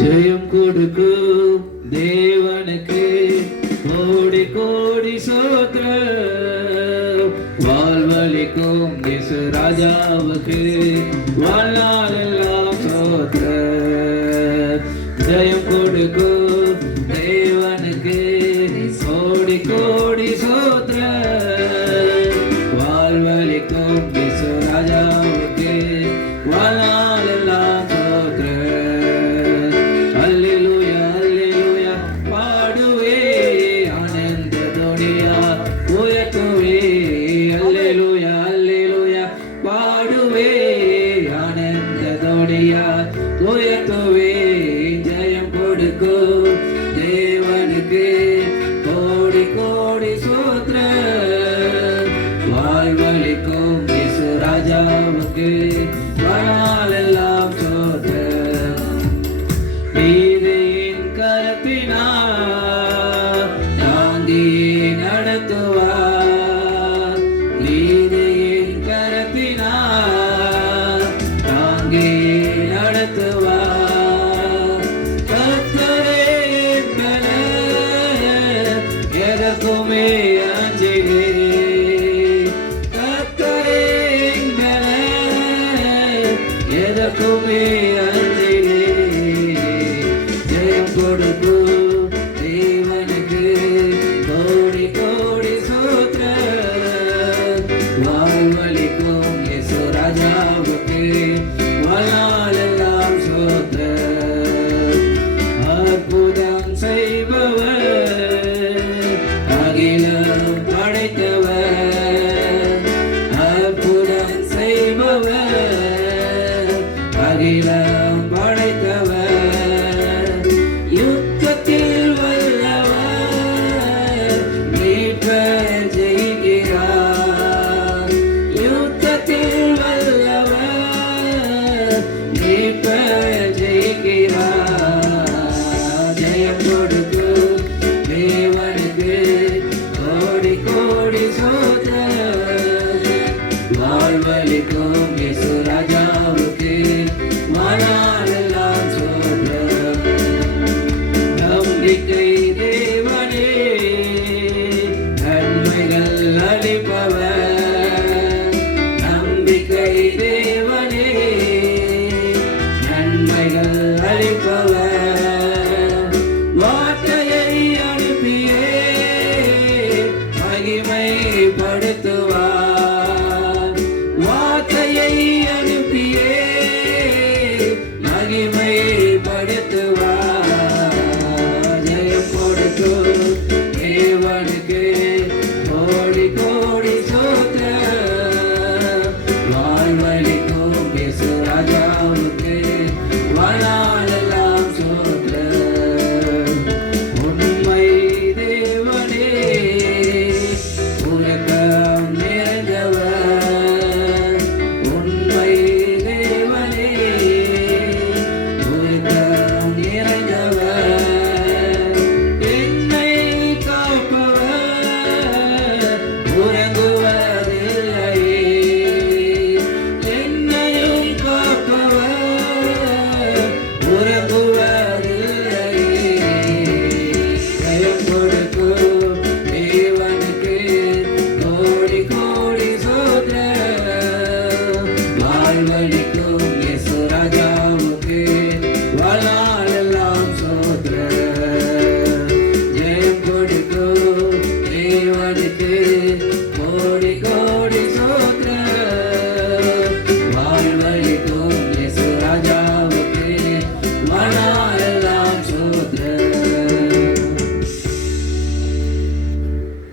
ஜெயம் கொடுக்கும் தேவனுக்கு கோடி கோடி சோத்திரம். வாழ்வழிக்கும் இயேசு ராஜாவுக்கு வாழ்நாளெல்லாம் சோத்திரம். ஜெயம் கொடுக்கும் தேவனுக்கு கோடி கோடி சோத்திரம். வாழ்வழிக்கும் இயேசு ராஜாவுக்கு வாழ்நாளெல்லாம் சோத்திரம். அல்லேலூயா அல்லேலூயா பாடுவே ஆனந்த துணியா உயர்த்துவே. அல்லேலூயா அல்லேலூயா பாடுவே ஆனந்த துணியா உயர்த்துவே. ஜெயம் கொடுக்கும் தேவனுக்கு கோடி கோடி சோத்திரம். வாழ்வழிக்கும் இயேசு ராஜாவுக்கு வாழ்நாளெல்லாம் சோத்திரம். நீதியின் கரத்தினார் தாங்கி நடத்துவார். நீதியின் கரத்தினார் தாங்கி நடத்துவார். கர்த்தரே என் பலன், எதற்குமே அஞ்சினேன். கர்த்தரே என் பலன், எதற்குமே அஞ்சினேன். ஜெயம் கொடுக்கும் தேவனுக்கு கோடி கோடி சோத்திரம். வாழ்வழிக்கும் இயேசு ராஜாவுக்கு வாழ்நாளெல்லாம் சோத்திரம். அற்புதம் செய்பவர், அகிலம் படைத்தவர். அற்புதம் செய்பவர், அகிலம் படைத்தவர். யுத்தத்தில் வல்லவர், மீட்பர் ஜெயிக்கிறார். யுத்தத்தில் வல்லவர், மீட்பர் ஜெயிக்கிறார். ஜெயம் கொடுக்கும் தேவனுக்கு கோடி கோடி சோத்திரம். வாழ்வழிக்கும் இயேசு ராஜாவுக்கு வாழ்நாளெல்லாம் சோத்திரம். நம்பிக்கை தேவனே, நன்மைகள் அளிப்பவர். நம்பிக்கை தேவனே, நன்மைகள் அளிப்பவர். வார்த்தையை அனுப்பியே மகிமைப்படுத்துவார். வார்த்தையை அனுப்பியே மகிமை